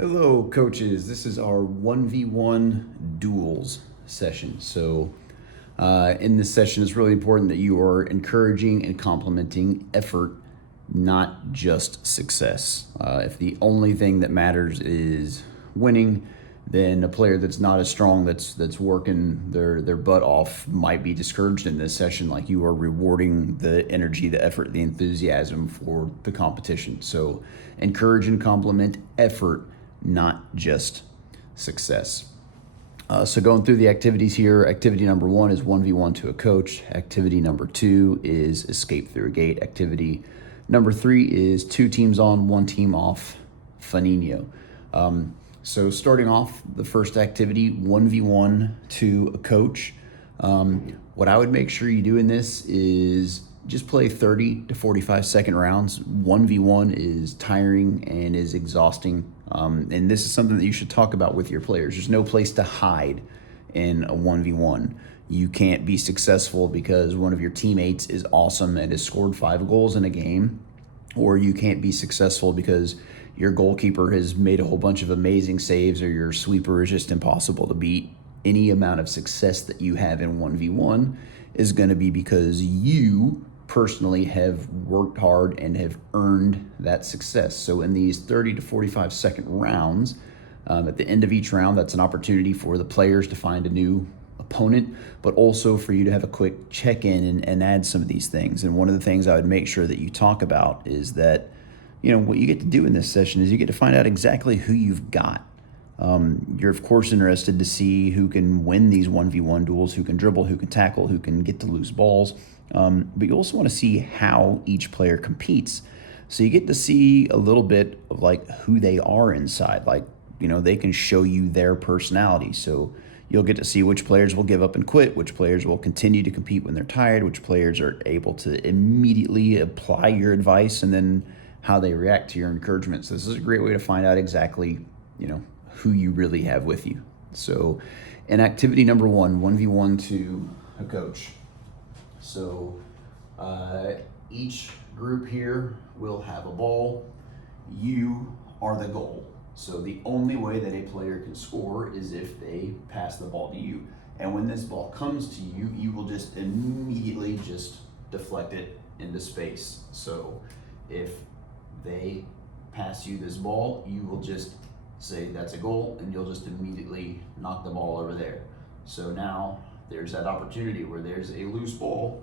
Hello, coaches. This is our 1v1 duels session. In this session, it's really important that you are encouraging and complimenting effort, not just success. If the only thing that matters is winning, then a player that's not as strong, that's working their butt off, might be discouraged in this session. Like, you are rewarding the energy, the effort, the enthusiasm for the competition. So encourage and compliment effort, not just success. So going through the activities here, activity number 1 is 1v1 to a coach. Activity number 2 is escape through a gate. Activity number 3 is 2 teams on, 1 team off, Fanino. So starting off the first activity, 1v1 to a coach. What I would make sure you do in this is just play 30 to 45 second rounds. 1v1 is tiring and is exhausting. And this is something that you should talk about with your players. There's no place to hide in a 1v1. You can't be successful because one of your teammates is awesome and has scored 5 goals in a game, or you can't be successful because your goalkeeper has made a whole bunch of amazing saves, or your sweeper is just impossible to beat. Any amount of success that you have in 1v1 is going to be because you personally have worked hard and have earned that success. So in these 30 to 45 second rounds, at the end of each round, that's an opportunity for the players to find a new opponent, but also for you to have a quick check-in and add some of these things. And one of the things I would make sure that you talk about is that, what you get to do in this session is you get to find out exactly who you've got. You're of course interested to see who can win these 1v1 duels, who can dribble, who can tackle, who can get to loose balls. But you also want to see how each player competes. So you get to see a little bit of like who they are inside. Like, they can show you their personality. So you'll get to see which players will give up and quit, which players will continue to compete when they're tired, which players are able to immediately apply your advice, and then how they react to your encouragement. So this is a great way to find out exactly, who you really have with you. So in activity number 1, 1v1 to a coach. So each group here will have a ball. You are the goal. So the only way that a player can score is if they pass the ball to you. And when this ball comes to you, you will just immediately just deflect it into space. So if they pass you this ball, you will just say that's a goal, and you'll just immediately knock the ball over there. So now there's that opportunity where there's a loose ball.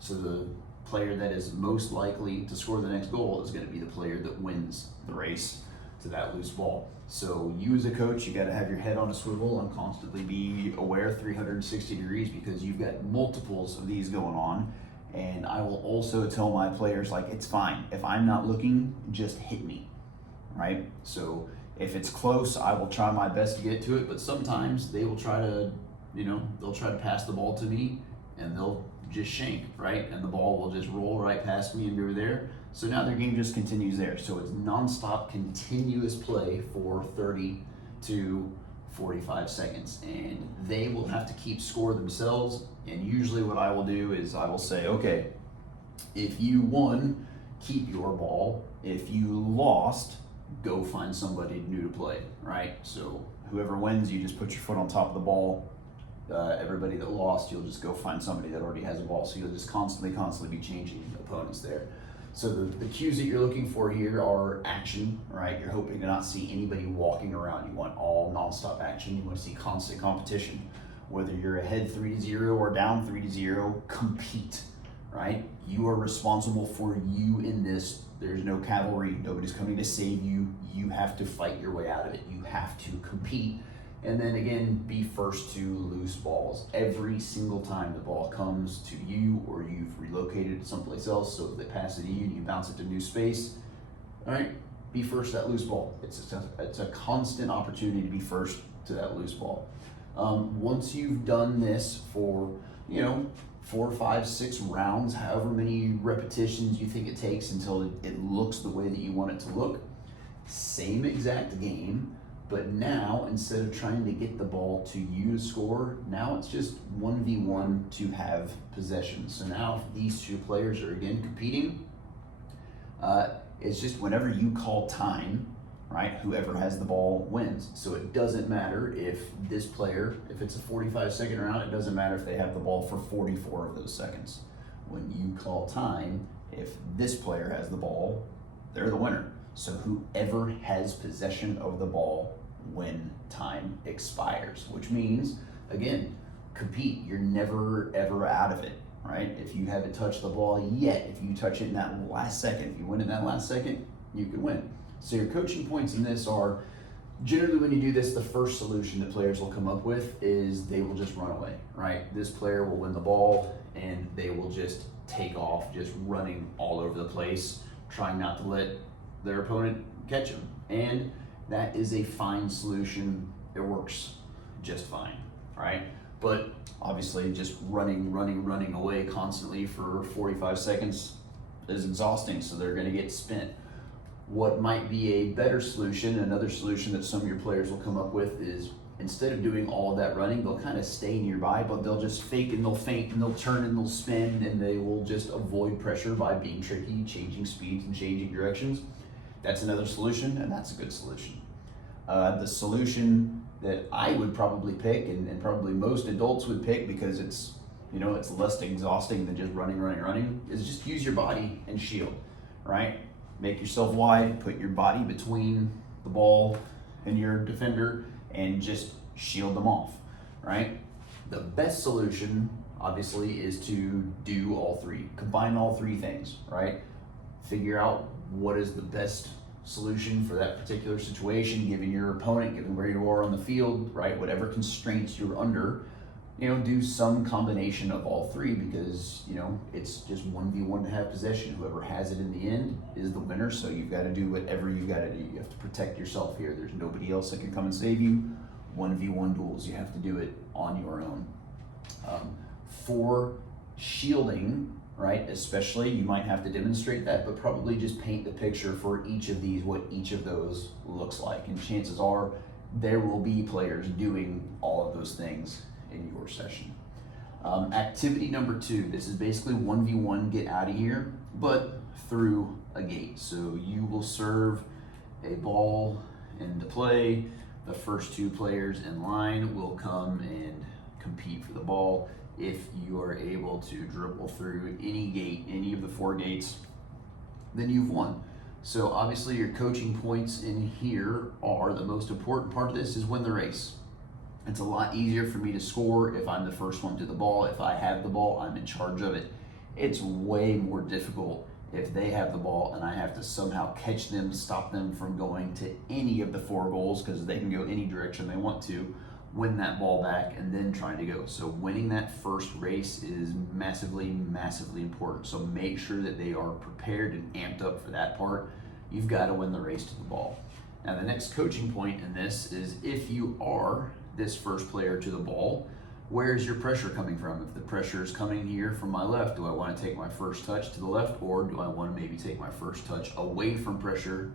So the player that is most likely to score the next goal is going to be the player that wins the race to that loose ball. So you as a coach, you got to have your head on a swivel and constantly be aware 360 degrees, because you've got multiples of these going on. And I will also tell my players, like, it's fine. If I'm not looking, just hit me, right? So if it's close, I will try my best to get to it, but sometimes they will try to, they'll try to pass the ball to me, and they'll just shank, right? And the ball will just roll right past me and go there. So now their game just continues there. So it's nonstop, continuous play for 30 to 45 seconds. And they will have to keep score themselves. And usually what I will do is I will say, okay, if you won, keep your ball. If you lost, go find somebody new to play, right? So whoever wins, you just put your foot on top of the ball. Everybody that lost, you'll just go find somebody that already has a ball. So you'll just constantly be changing opponents there. So the cues that you're looking for here are action, right? You're hoping to not see anybody walking around. You want all nonstop action. You want to see constant competition. Whether you're ahead 3-0 or down 3-0, compete, right? You are responsible for you in this. There's no cavalry. Nobody's coming to save you. You have to fight your way out of it. You have to compete. And then again, be first to loose balls. Every single time the ball comes to you, or you've relocated it someplace else, so if they pass it to you and you bounce it to new space, all right, be first to that loose ball. It's a constant opportunity to be first to that loose ball. Once you've done this for, 4, 5, 6 rounds, however many repetitions you think it takes until it looks the way that you want it to look, same exact game. But now, instead of trying to get the ball to you to score, now it's just 1v1 to have possession. So now if these 2 players are again competing, it's just whenever you call time, right? Whoever has the ball wins. So it doesn't matter if this player, if it's a 45-second round, it doesn't matter if they have the ball for 44 of those seconds. When you call time, if this player has the ball, they're the winner. So whoever has possession of the ball when time expires, which means, again, compete. You're never, ever out of it, right? If you haven't touched the ball yet, if you touch it in that last second, if you win in that last second, you can win. So your coaching points in this are, generally when you do this, the first solution that players will come up with is they will just run away, right? This player will win the ball and they will just take off, just running all over the place, trying not to let their opponent catch them. And that is a fine solution. It works just fine, right? But obviously just running away constantly for 45 seconds is exhausting, so they're gonna get spent. What might be a better solution, another solution that some of your players will come up with is, instead of doing all of that running, they'll kind of stay nearby, but they'll just fake and they'll feint and they'll turn and they'll spin, and they will just avoid pressure by being tricky, changing speeds and changing directions. That's another solution, and that's a good solution. The solution that I would probably pick, and probably most adults would pick because it's, it's less exhausting than just running, is just use your body and shield, right? Make yourself wide, put your body between the ball and your defender, and just shield them off, right? The best solution, obviously, is to do all three. Combine all three things, right? Figure out what is the best solution for that particular situation, given your opponent, given where you are on the field, right? Whatever constraints you're under, do some combination of all three, because, it's just 1v1 to have possession. Whoever has it in the end is the winner, so you've got to do whatever you've got to do. You have to protect yourself here. There's nobody else that can come and save you. 1v1 duels, you have to do it on your own. For shielding, right, especially, you might have to demonstrate that, but probably just paint the picture for each of these, what each of those looks like. And chances are there will be players doing all of those things in your session. Activity number 2, this is basically 1v1 get out of here, but through a gate. So you will serve a ball into play. The first 2 players in line will come and compete for the ball. If you are able to dribble through any gate, any of the 4 gates, then you've won. So obviously your coaching points in here are, the most important part of this is win the race. It's a lot easier for me to score if I'm the first one to the ball. If I have the ball, I'm in charge of it. It's way more difficult if they have the ball and I have to somehow catch them, stop them from going to any of the 4 goals, because they can go any direction they want to, win that ball back, and then trying to go. So winning that first race is massively important. So make sure that they are prepared and amped up for that part. You've got to win the race to the ball. Now the next coaching point in this is, if you are this first player to the ball, where's your pressure coming from? If the pressure is coming here from my left, do I want to take my first touch to the left, or do I want to maybe take my first touch away from pressure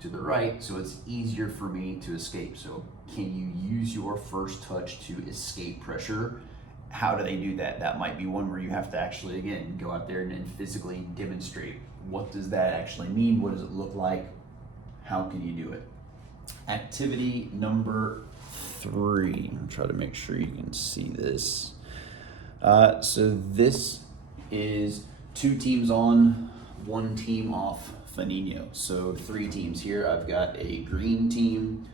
to the right, so it's easier for me to escape? So can you use your first touch to escape pressure? How do they do that? That might be one where you have to actually, again, go out there and physically demonstrate. What does that actually mean? What does it look like? How can you do it? Activity number 3. I'll try to make sure you can see this. So this is 2 teams on, 1 team off Fanino. So 3 teams here. I've got a green team,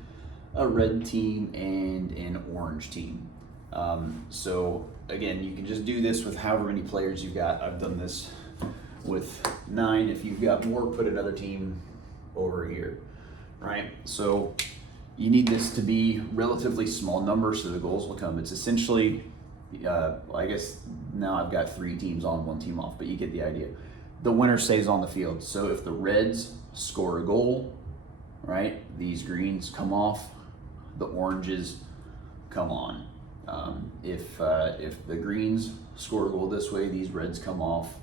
a red team, and an orange team. So again, you can just do this with however many players you've got. I've done this with 9. If you've got more, put another team over here, right? So you need this to be relatively small numbers so the goals will come. It's essentially, I guess now I've got 3 teams on, 1 team off, but you get the idea. The winner stays on the field. So if the Reds score a goal, right, these greens come off, the oranges come on. If the greens score a goal this way, these reds come off,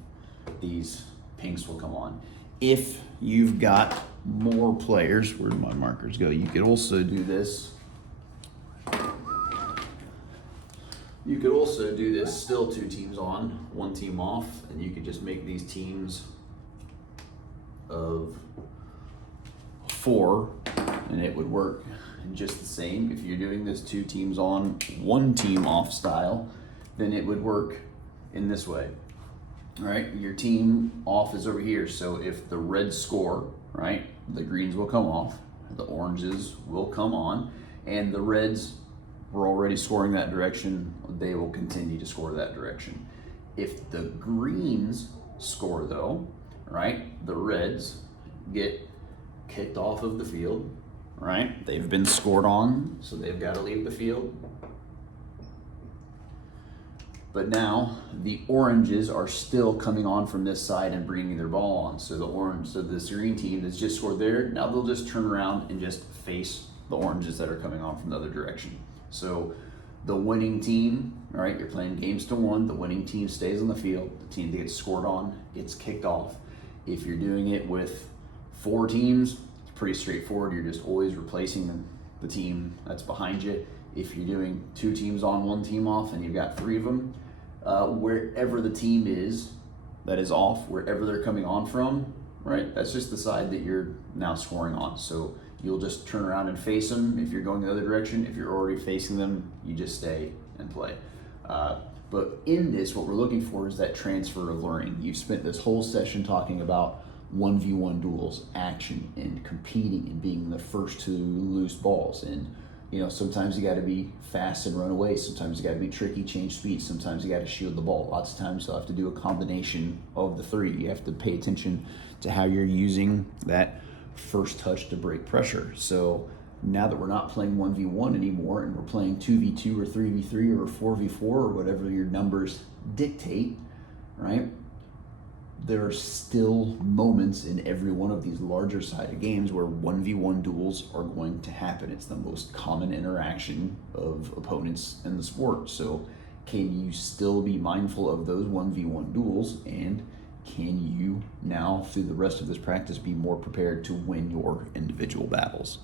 these pinks will come on. If you've got more players, where do my markers go? You could also do this. You could also do this, still 2 teams on, 1 team off, and you could just make these teams of 4, And it would work just the same. If you're doing this 2 teams on, 1 team off style, then it would work in this way. All right, your team off is over here. So if the reds score, right, the greens will come off, the oranges will come on, and the reds were already scoring that direction, they will continue to score that direction. If the greens score though, right, the reds get kicked off of the field, right? They've been scored on, so they've got to leave the field. But now the oranges are still coming on from this side and bringing their ball on. So this green team that's just scored there, now they'll just turn around and just face the oranges that are coming on from the other direction. So the winning team, all right, you're playing games to 1, the winning team stays on the field, the team that gets scored on gets kicked off. If you're doing it with 4 teams, it's pretty straightforward. You're just always replacing the team that's behind you. If you're doing 2 teams on, 1 team off, and you've got 3 of them, wherever the team is that is off, wherever they're coming on from, right, that's just the side that you're now scoring on. So you'll just turn around and face them if you're going the other direction. If you're already facing them, you just stay and play. But in this, what we're looking for is that transfer of learning. You've spent this whole session talking about 1v1 duels, action, and competing and being the first to lose balls. And you know, sometimes you got to be fast and run away. Sometimes you got to be tricky, change speed. Sometimes you got to shield the ball. Lots of times you'll have to do a combination of the 3. You have to pay attention to how you're using that first touch to break pressure. So now that we're not playing 1v1 anymore and we're playing 2v2 or 3v3 or 4v4 or whatever your numbers dictate, right? There are still moments in every one of these larger sided games where 1v1 duels are going to happen. It's the most common interaction of opponents in the sport. So can you still be mindful of those 1v1 duels, and can you now through the rest of this practice be more prepared to win your individual battles?